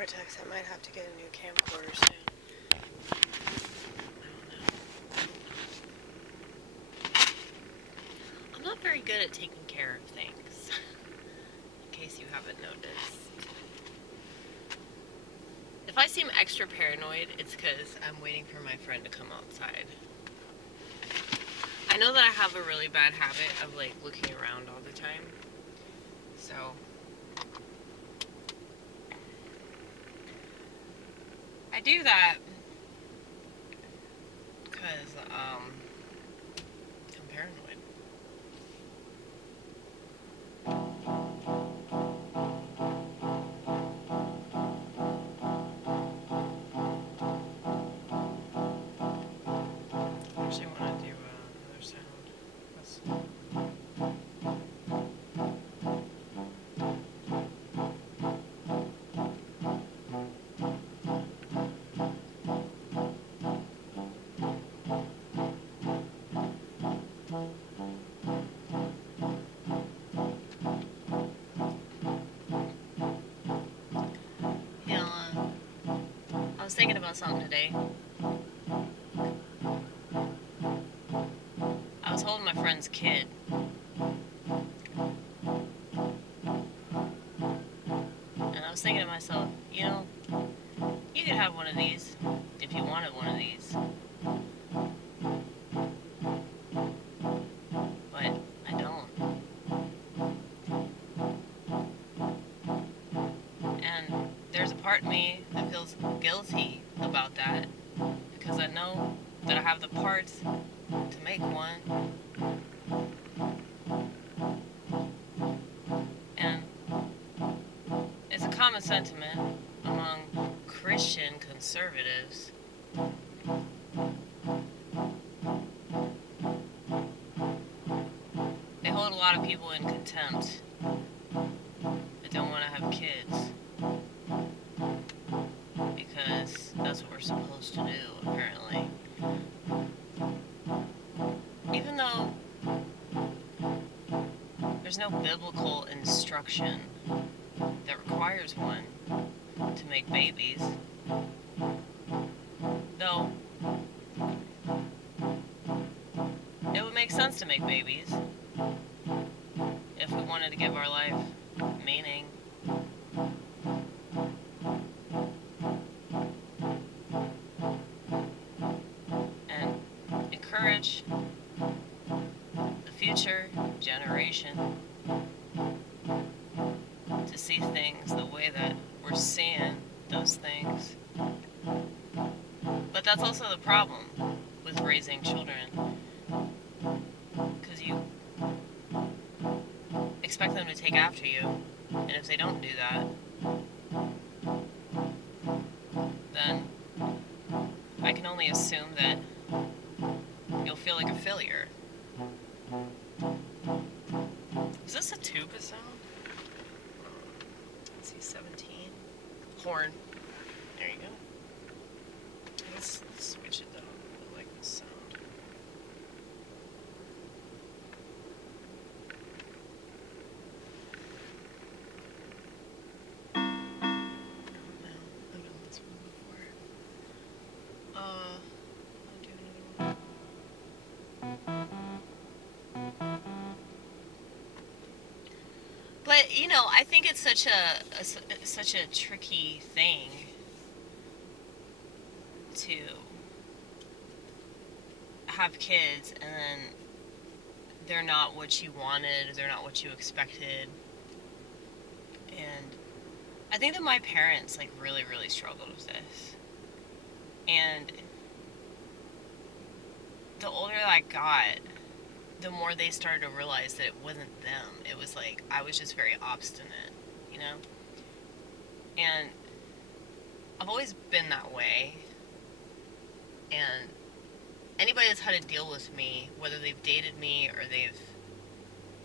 vortex. I might have to get a new camcorder soon. I'm not very good at taking care of things, in case you haven't noticed. If I seem extra paranoid, it's because I'm waiting for my friend to come outside. I know that I have a really bad habit of like looking around all the time. So I do that because I'm paranoid. I actually want to do another sound. I was thinking about something today. I was holding my friend's kid. And I was thinking to myself, you could have one of these if you wanted one of these. But I don't. And there's a part of me that feels guilty about that because I know that I have the parts to make one. And it's a common sentiment among Christian conservatives they hold a lot of people in contempt that don't want to have kids because that's what we're supposed to do, apparently. Even though there's no biblical instruction that requires one to make babies, though it would make sense to make babies if we wanted to give our life meaning. And encourage the future generation to see things the way that we're seeing those things. But that's also the problem with raising children, because you expect them to take after you, and if they don't do that, then I can only assume that you'll feel like a failure. Is this a tuba sound? Let's see, 17. Horn. There you go. Let's switch it though. I like this sound. I've done this one before. I'll do another one. But I think it's such a tricky thing to have kids and then they're not what you wanted, they're not what you expected. And I think that my parents really, really struggled with this. And the older I got, the more they started to realize that it wasn't them. It was I was just very obstinate, And I've always been that way. And anybody that's had to deal with me, whether they've dated me or they've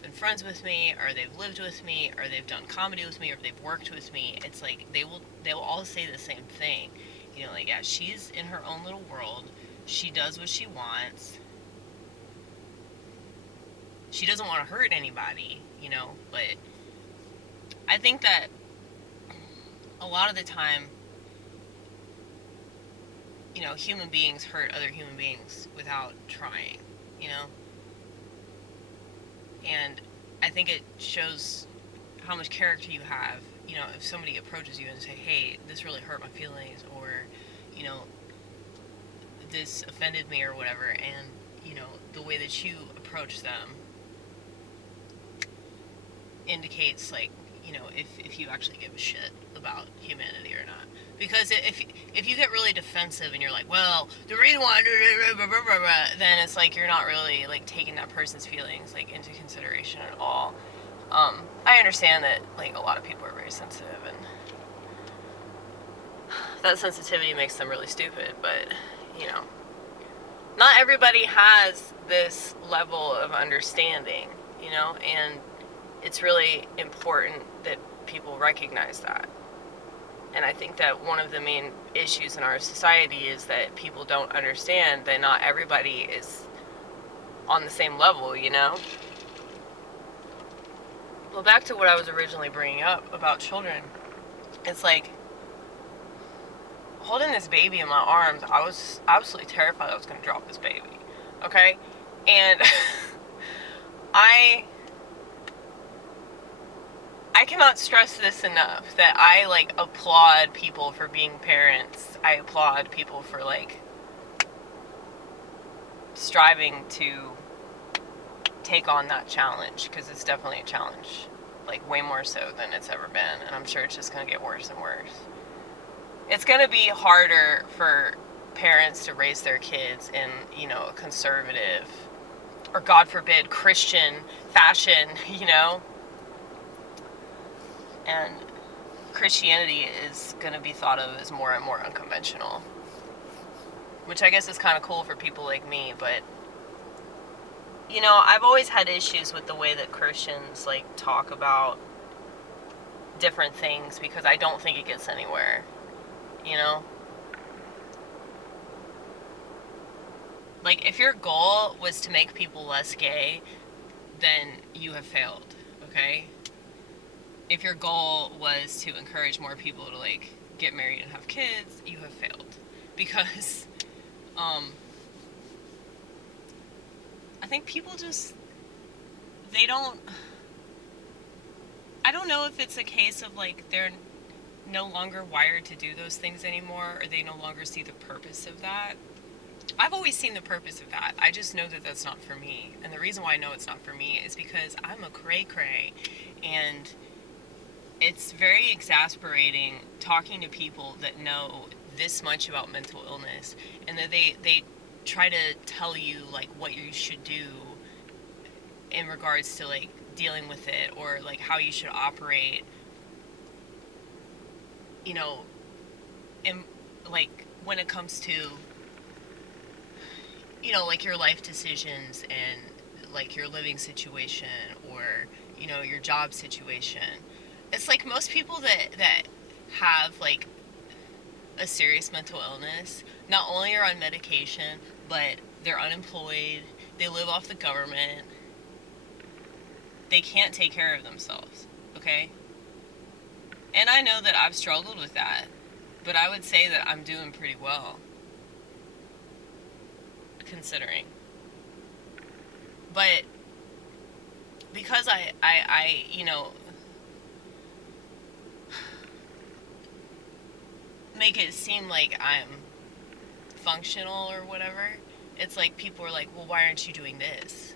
been friends with me or they've lived with me or they've done comedy with me or they've worked with me, it's they will all say the same thing. Yeah, she's in her own little world. She does what she wants. She doesn't want to hurt anybody, but I think that a a lot of the time, human beings hurt other human beings without trying, you know? And I think it shows how much character you have, if somebody approaches you and say, hey, this really hurt my feelings, or, this offended me or whatever, and, the way that you approach them indicates, like, if you actually give a shit about humanity or not. Because if you get really defensive and you're like, well, the reason why, then it's like you're not really, like, taking that person's feelings, like, into consideration at all. I understand that, like, a lot of people are very sensitive, and that sensitivity makes them really stupid, but, not everybody has this level of understanding, and it's really important that people recognize that. And I think that one of the main issues in our society is that people don't understand that not everybody is on the same level, Well, back to what I was originally bringing up about children. It's like, holding this baby in my arms, I was absolutely terrified I was going to drop this baby. Okay? And I cannot stress this enough, that I, like, applaud people for being parents. I applaud people for, like, striving to take on that challenge, because it's definitely a challenge, like, way more so than it's ever been, and I'm sure it's just going to get worse and worse. It's going to be harder for parents to raise their kids in, a conservative, or God forbid, Christian fashion, and Christianity is going to be thought of as more and more unconventional, which I guess is kind of cool for people like me, but, I've always had issues with the way that Christians, like, talk about different things, because I don't think it gets anywhere, Like, if your goal was to make people less gay, then you have failed, okay? If your goal was to encourage more people to, like, get married and have kids, you have failed. Because, I think people just, I don't know if it's a case of, like, they're no longer wired to do those things anymore, or they no longer see the purpose of that. I've always seen the purpose of that. I just know that that's not for me. And the reason why I know it's not for me is because I'm a cray-cray, and it's very exasperating talking to people that know this much about mental illness, and that they try to tell you, like, what you should do in regards to, like, dealing with it, or, like, how you should operate, in, like, when it comes to, like, your life decisions, and, like, your living situation, or, your job situation. It's like most people that have, like, a serious mental illness not only are on medication, but they're unemployed, they live off the government, they can't take care of themselves, okay? And I know that I've struggled with that, but I would say that I'm doing pretty well, considering. But because I make it seem like I'm functional or whatever, it's like people are like, well, why aren't you doing this?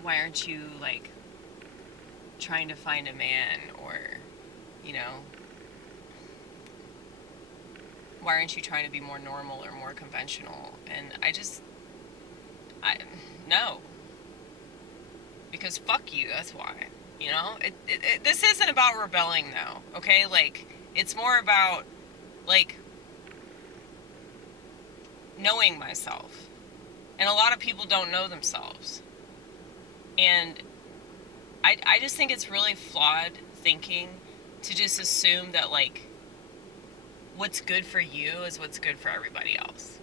Why aren't you, like, trying to find a man, or, why aren't you trying to be more normal or more conventional? And no. Because fuck you, that's why. This isn't about rebelling, though, okay? Like, it's more about, like, knowing myself. And a lot of people don't know themselves. And I just think it's really flawed thinking to just assume that, like, what's good for you is what's good for everybody else.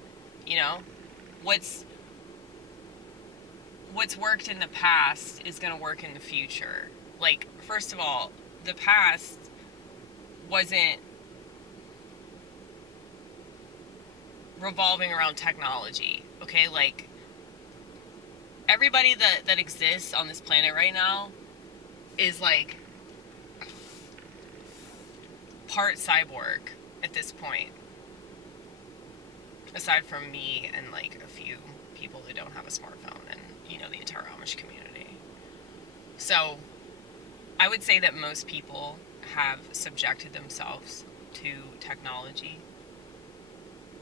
what's worked in the past is going to work in the future. Like, first of all, the past wasn't revolving around technology, okay? Like, everybody that exists on this planet right now is, like, part cyborg at this point. Aside from me and, like, a few people who don't have a smartphone and, you know, the entire Amish community. So, I would say that most people have subjected themselves to technology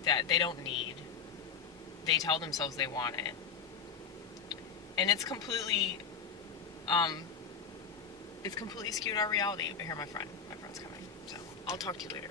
that they don't need. They tell themselves they want it. And it's completely skewed our reality. I hear my friend's coming. So, I'll talk to you later.